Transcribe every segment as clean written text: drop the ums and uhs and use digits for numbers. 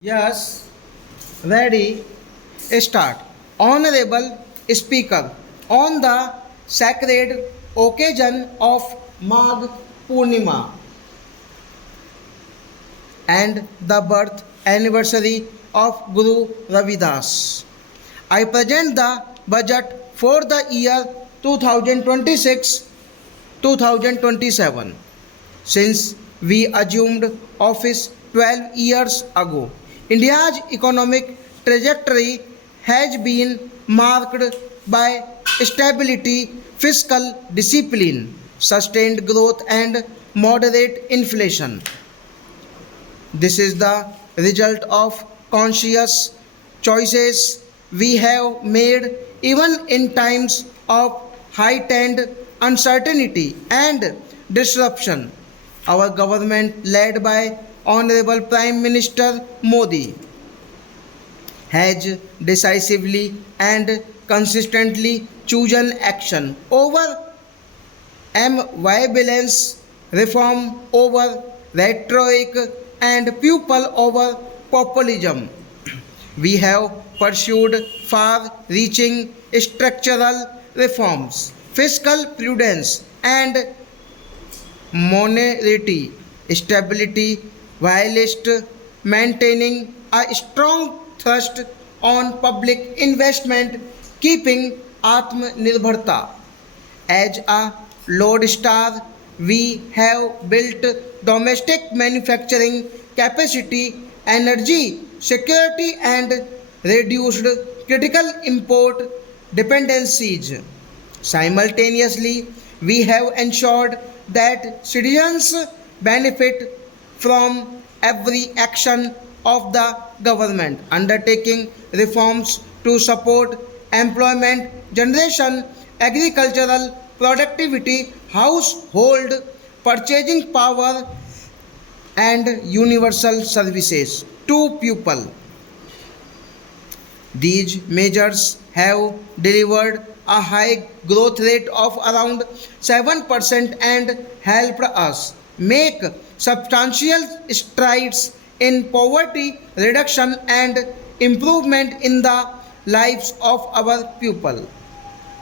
Yes, ready, start. Honorable Speaker, on the sacred occasion of Magh Purnima and the birth anniversary of Guru Ravidas, I present the budget for the year 2026-2027. Since we assumed office 12 years ago, India's economic trajectory has been marked by stability, fiscal discipline, sustained growth, and moderate inflation. This is the result of conscious choices we have made even in times of heightened uncertainty and disruption. Our government, led by Honorable Prime Minister Modi, has decisively and consistently chosen action over ambivalence, reform over rhetoric, and pupil over populism. We have pursued far reaching structural reforms, fiscal prudence, and monetary stability whilst maintaining a strong thrust on public investment, keeping Atmanirbharta as a lodestar. We have built domestic manufacturing capacity, energy security, and reduced critical import dependencies. Simultaneously, we have ensured that citizens benefit from every action of the government, undertaking reforms to support employment generation, agricultural productivity, household purchasing power, and universal services to people. These measures have delivered a high growth rate of around 7% and helped us make substantial strides in poverty reduction and improvement in the lives of our people.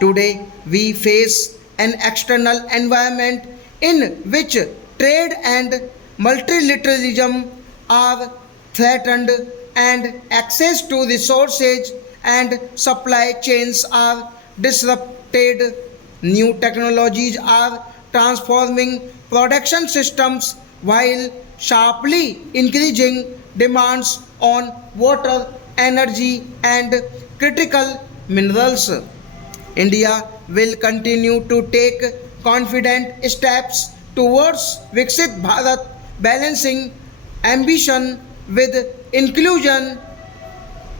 Today, we face an external environment in which trade and multilateralism are threatened, and access to resources and supply chains are disrupted. New technologies are transforming production systems while sharply increasing demands on water, energy, and critical minerals. India will continue to take confident steps towards Viksit Bharat, balancing ambition with inclusion.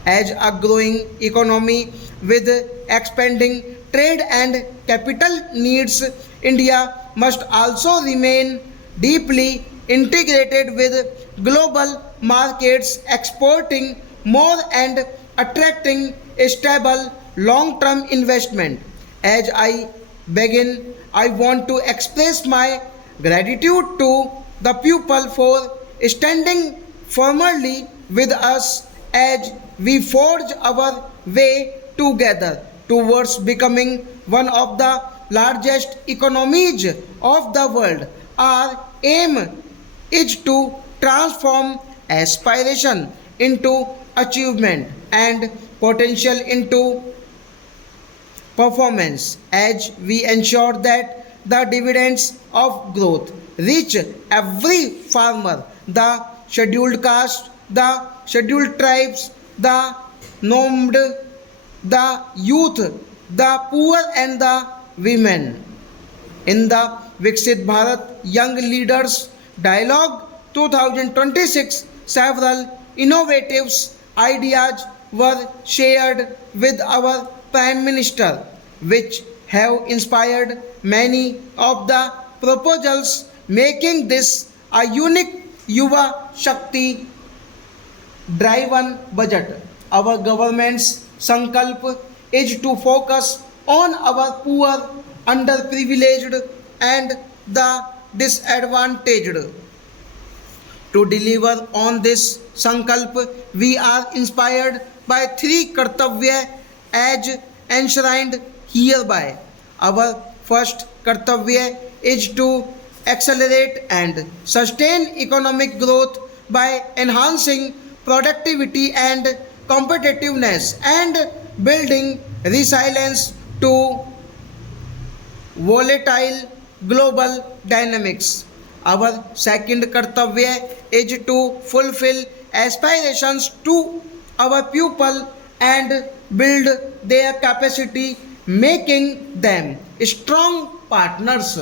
As a growing economy with expanding trade and capital needs, India must also remain deeply integrated with global markets, exporting more and attracting stable long term investment. As I begin, I want to express my gratitude to the people for standing firmly with us as we forge our way together towards becoming one of the largest economies of the world. Our aim is to transform aspiration into achievement and potential into performance as we ensure that the dividends of growth reach every farmer, the scheduled caste, the scheduled tribes, the nomed, the youth, the poor, and the women. In the Viksit Bharat Young Leaders Dialogue 2026, several innovative ideas were shared with our Prime Minister, which have inspired many of the proposals, making this a unique Yuva Shakti driven budget. Our government's sankalp is to focus on our poor, underprivileged, and the disadvantaged, To deliver on this Sankalp, we are inspired by three Kartavya as enshrined hereby. Our first Kartavya is to accelerate and sustain economic growth by enhancing productivity and competitiveness and building resilience to volatile global dynamics. Our second kartavya is to fulfill aspirations to our pupil and build their capacity, making them strong partners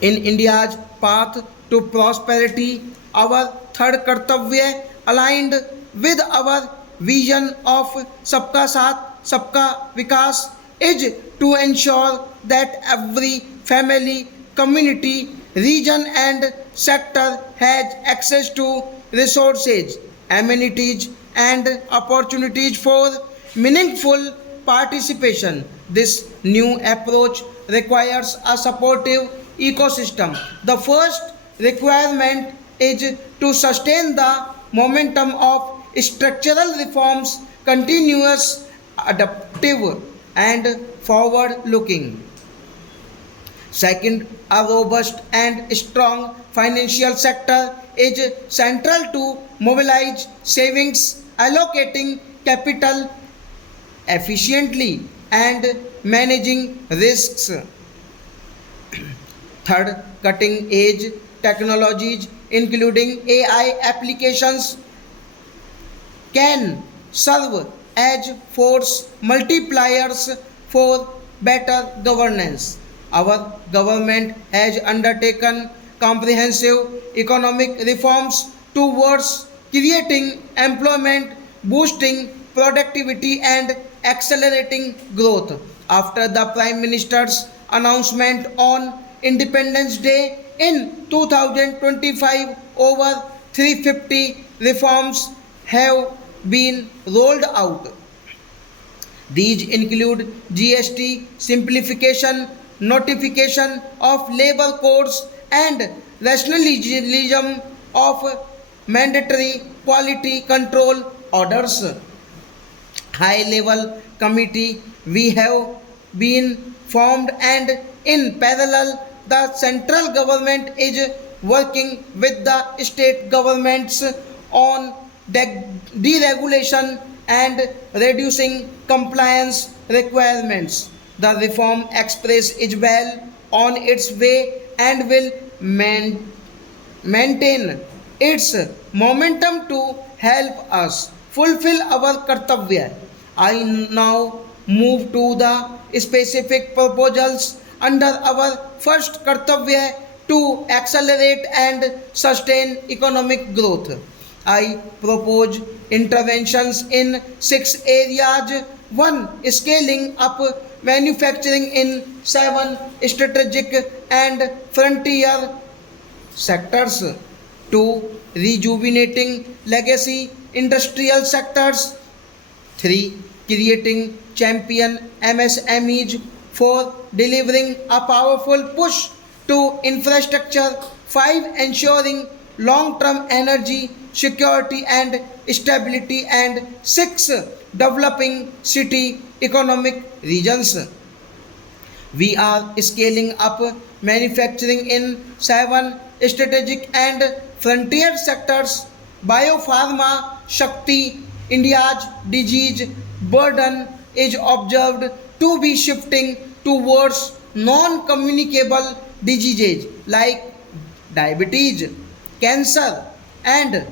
in India's path to prosperity. Our third kartavya, aligned with our vision of Sabka Saath, Sabka Vikas, is to ensure that every family, community, region, and sector has access to resources, amenities, and opportunities for meaningful participation. This new approach requires a supportive ecosystem. The first requirement is to sustain the momentum of structural reforms, continuous, adaptive, and forward looking. Second, a robust and strong financial sector is central to mobilize savings, allocating capital efficiently, and managing risks. Third, cutting edge technologies, including AI applications, can serve as force multipliers for better governance. Our government has undertaken comprehensive economic reforms towards creating employment, boosting productivity, and accelerating growth. After the Prime Minister's announcement on Independence Day in 2025, over 350 reforms have been rolled out. These include GST simplification, notification of labor codes, and rationalization of mandatory quality control orders. High level committee we have been formed, and in parallel the central government is working with the state governments on deregulation and reducing compliance requirements. The reform express is well on its way and will maintain its momentum to help us fulfill our kartavya. I now move to the specific proposals under our first kartavya to accelerate and sustain economic growth. I propose interventions in six areas. One, scaling up manufacturing in seven strategic and frontier sectors. Two, rejuvenating legacy industrial sectors. Three, creating champion MSMEs. Four, delivering a powerful push to infrastructure. Five, ensuring long-term energy security and stability. And six, developing city economic regions. We are scaling up manufacturing in seven strategic and frontier sectors. Biopharma Shakti, India's disease burden is observed to be shifting towards non communicable diseases like diabetes, cancer, and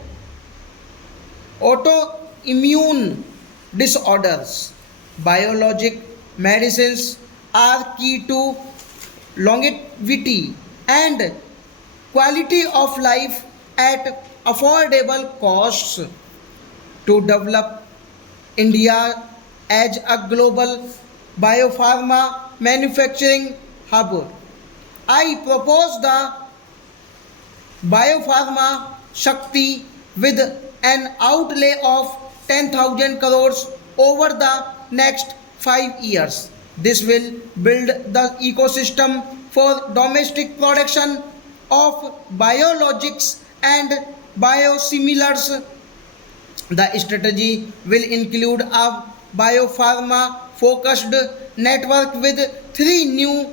autoimmune disorders. Biologic medicines are key to longevity and quality of life at affordable costs. To develop India as a global biopharma manufacturing hub, I propose the Biopharma Shakti with an outlay of 10,000 crores over the next 5 years. This will build the ecosystem for domestic production, of biologics and biosimilars. The strategy will include a biopharma focused network with 3 new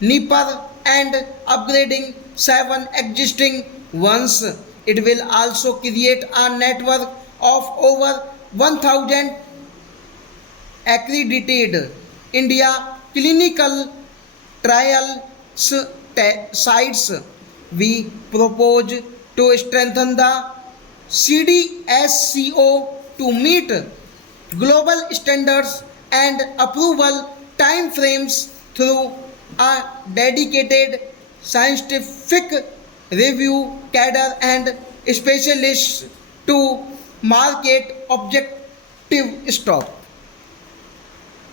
NIPR and upgrading 7 existing ones. It will also create a network of over 1000 accredited India clinical trials sites. We propose to strengthen the CDSCO to meet global standards and approval timeframes through a dedicated scientific review cadre and specialists to market objective stock.